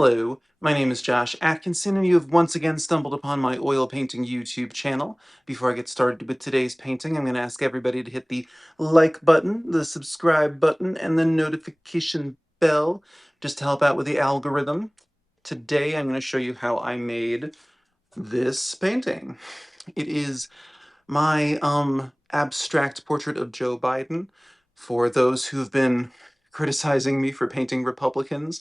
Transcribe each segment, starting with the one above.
Hello, my name is Josh Atkinson, and you have once again stumbled upon my oil painting YouTube channel. Before I get started with today's painting, I'm going to ask everybody to hit the like button, the subscribe button, and the notification bell, just to help out with the algorithm. Today, I'm going to show you how I made this painting. It is my abstract portrait of Joe Biden. For those who've been criticizing me for painting Republicans,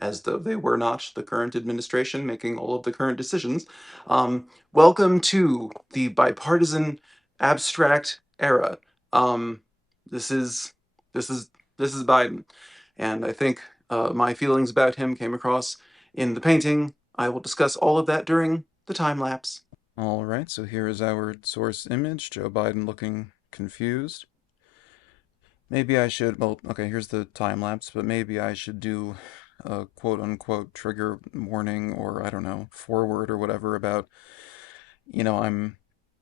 as though they were not the current administration making all of the current decisions. Welcome to the bipartisan abstract era. Um, this is this is this is Biden, and I think my feelings about him came across in the painting. I will discuss all of that during the time lapse. All right, so here is our source image, Joe Biden looking confused. Maybe I should, well, okay, here's the time lapse, but maybe I should do a quote unquote trigger warning or I don't know, forward or whatever about, I'm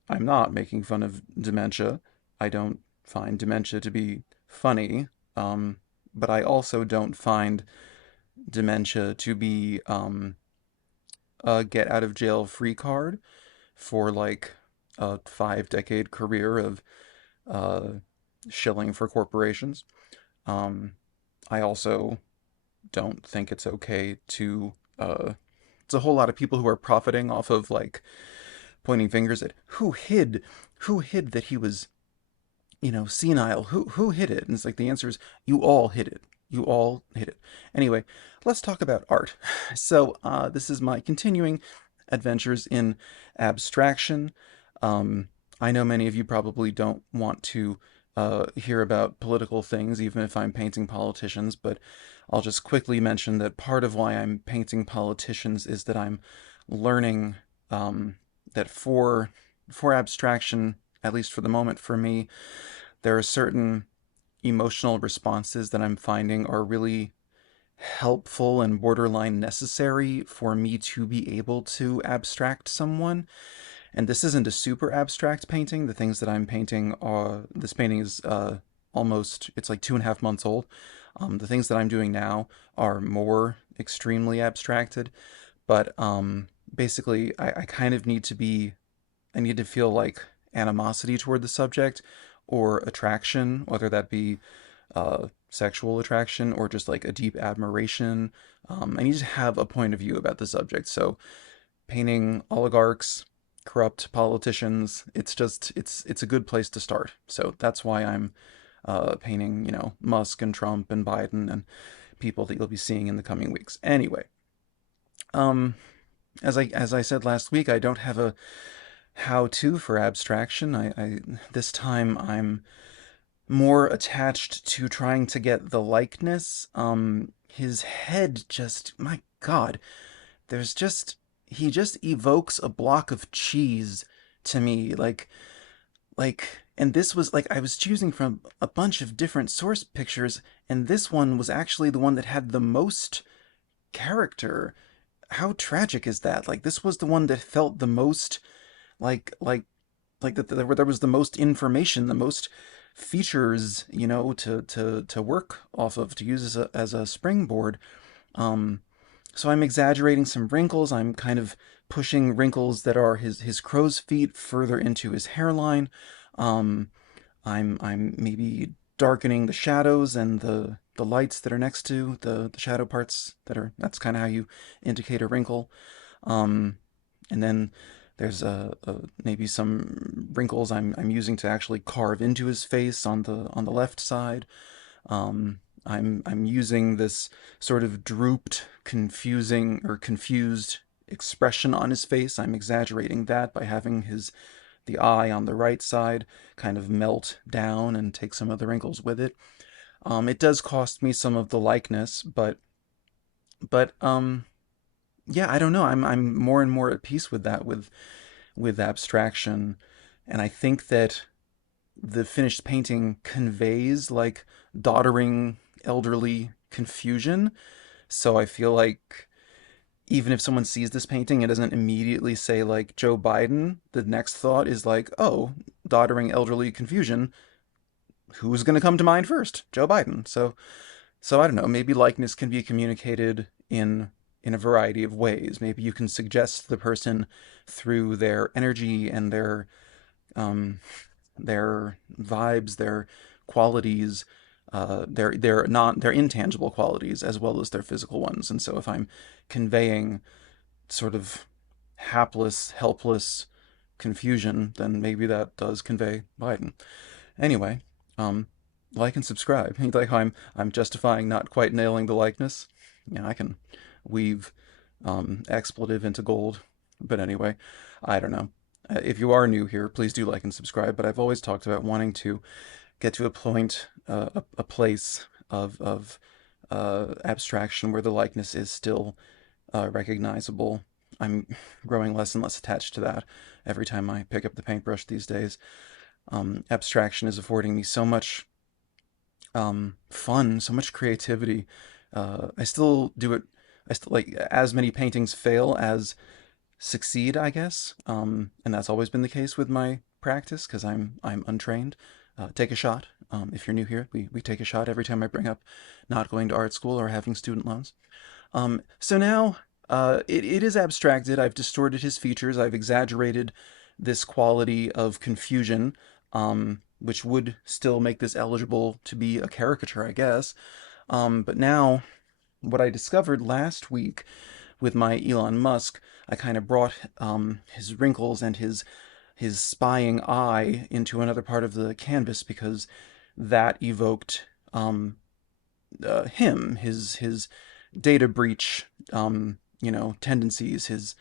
not making fun of dementia. I don't find dementia to be funny, um, but I also don't find dementia to be a get out of jail free card for like a 5 decade career of uh, shilling for corporations. Um, I also don't think it's okay to. It's a whole lot of people who are profiting off of like pointing fingers at who hid that he was, senile. Who hid it? And it's like the answer is you all hid it. You all hid it. Anyway, let's talk about art. So this is my continuing adventures in abstraction. Um, I know many of you probably don't want to hear about political things, even if I'm painting politicians, but I'll just quickly mention that part of why I'm painting politicians is that I'm learning that for abstraction, at least for the moment for me, there are certain emotional responses that I'm finding are really helpful and borderline necessary for me to be able to abstract someone. And this isn't a super abstract painting. The things that I'm painting are, this painting is almost, it's like 2.5 months old. The things that I'm doing now are more extremely abstracted, but basically, I kind of need to be, I need to feel like animosity toward the subject or attraction, whether that be sexual attraction or just like a deep admiration. I need to have a point of view about the subject. So painting oligarchs, corrupt politicians, it's a good place to start. So that's why I'm painting, Musk and Trump and Biden and people that you'll be seeing in the coming weeks. Anyway, um, as I said last week, I don't have a how-to for abstraction. I this time I'm more attached to trying to get the likeness. His head just, my God, there's just, he just evokes a block of cheese to me. And this was like, I was choosing from a bunch of different source pictures, and this one was actually the one that had the most character. How tragic is that? Like, this was the one that felt the most like, like, like that there was the most information, the most features, to work off of, to use as a springboard. Um, so I'm exaggerating some wrinkles. I'm kind of pushing wrinkles that are his crow's feet further into his hairline. Um, I'm maybe darkening the shadows and the lights that are next to the shadow parts that are, that's kind of how you indicate a wrinkle. Um, and then there's maybe some wrinkles I'm using to actually carve into his face on the left side. I'm using this sort of drooped, confusing or confused expression on his face. I'm exaggerating that by having his the eye on the right side kind of melt down and take some of the wrinkles with it. It does cost me some of the likeness, but yeah, I don't know. I'm more and more at peace with that with abstraction, and I think that the finished painting conveys like doddering elderly confusion. So I feel like even if someone sees this painting, it doesn't immediately say like Joe Biden. The next thought is like, oh, doddering elderly confusion. Who's going to come to mind first? Joe Biden. So I don't know. Maybe likeness can be communicated in a variety of ways. Maybe you can suggest the person through their energy and um, their vibes, their qualities, their intangible qualities as well as their physical ones. And so if I'm conveying sort of hapless, helpless confusion, then maybe that does convey Biden. Anyway, um, like and subscribe. Like how I'm justifying not quite nailing the likeness. Yeah, I can weave expletive into gold. But anyway, I don't know. If you are new here, please do like and subscribe. But I've always talked about wanting to get to a point, a place of abstraction where the likeness is still recognizable. I'm growing less and less attached to that every time I pick up the paintbrush these days. Abstraction is affording me so much fun, so much creativity. I still do it. I still like as many paintings fail as succeed, I guess. And that's always been the case with my practice because I'm untrained. Take a shot. If you're new here, we take a shot every time I bring up not going to art school or having student loans. So now it is abstracted. I've distorted his features. I've exaggerated this quality of confusion, which would still make this eligible to be a caricature, I guess. But now, what I discovered last week with my Elon Musk, I kind of brought his wrinkles and his spying eye into another part of the canvas because that evoked his data breach, tendencies, his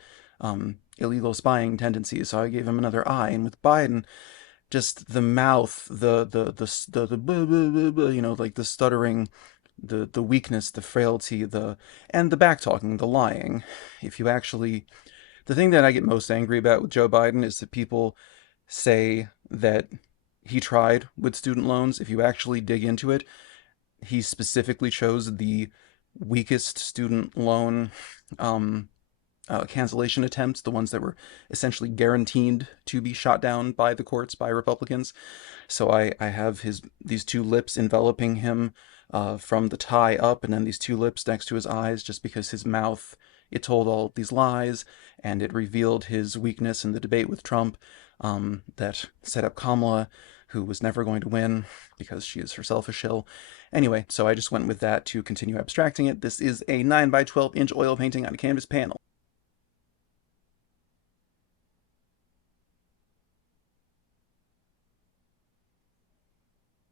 illegal spying tendencies. So I gave him another eye, and with Biden, just the mouth, the blah, blah, blah, blah, like the stuttering, the weakness, the frailty, and the back talking, the lying. If you actually, the thing that I get most angry about with Joe Biden is that people say that he tried with student loans. If you actually dig into it, he specifically chose the weakest student loan um, cancellation attempts, the ones that were essentially guaranteed to be shot down by the courts by Republicans. So I have these two lips enveloping him from the tie up, and then these two lips next to his eyes, just because his mouth, it told all these lies, and it revealed his weakness in the debate with Trump that set up Kamala, who was never going to win because she is herself a shill. Anyway, so I just went with that to continue abstracting it. This is a 9 by 12 inch oil painting on a canvas panel.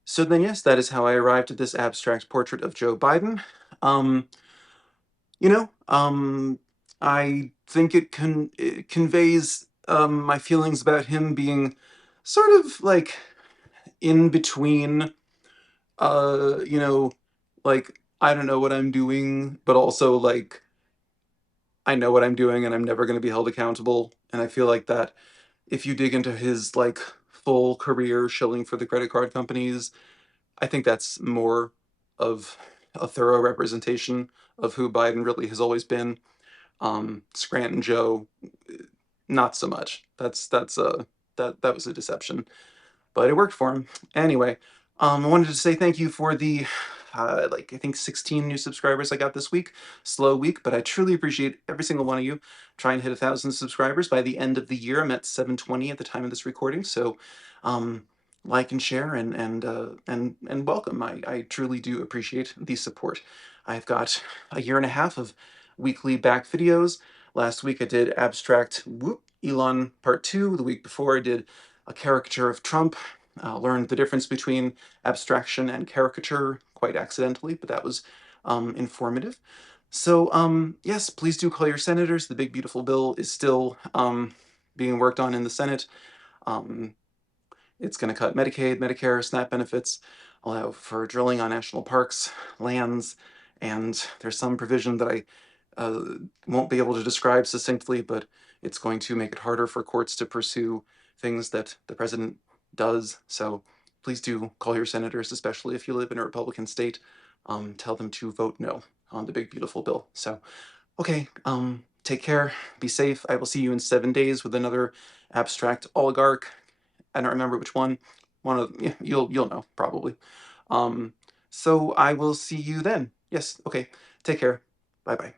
So then, yes, that is how I arrived at this abstract portrait of Joe Biden. Um, you know, I think it conveys my feelings about him being sort of like in between, you know, like I don't know what I'm doing, but also like I know what I'm doing and I'm never going to be held accountable. And I feel like that if you dig into his like full career shilling for the credit card companies, I think that's more of a thorough representation of who Biden really has always been. Scranton Joe, not so much. That was a deception, but it worked for him. Anyway, I wanted to say thank you for the like I think 16 new subscribers I got this week. Slow week, but I truly appreciate every single one of you. Trying to hit 1,000 subscribers by the end of the year. I'm at 720 at the time of this recording, so um, like and share and welcome. I truly do appreciate the support. I've got a year and a half of weekly back videos. Last week I did Abstract Whoop Elon Part 2. The week before I did a caricature of Trump. Learned the difference between abstraction and caricature quite accidentally, but that was informative. So, yes, please do call your senators. The big beautiful bill is still being worked on in the Senate. Um, it's going to cut Medicaid, Medicare, SNAP benefits, allow for drilling on national parks, lands, and there's some provision that I won't be able to describe succinctly, but it's going to make it harder for courts to pursue things that the president does. So please do call your senators, especially if you live in a Republican state. Tell them to vote no on the big beautiful bill. So, okay, take care, be safe. I will see you in 7 days with another abstract oligarch. I don't remember which one. One of yeah, you'll know probably. So I will see you then. Yes, okay. Take care. Bye bye.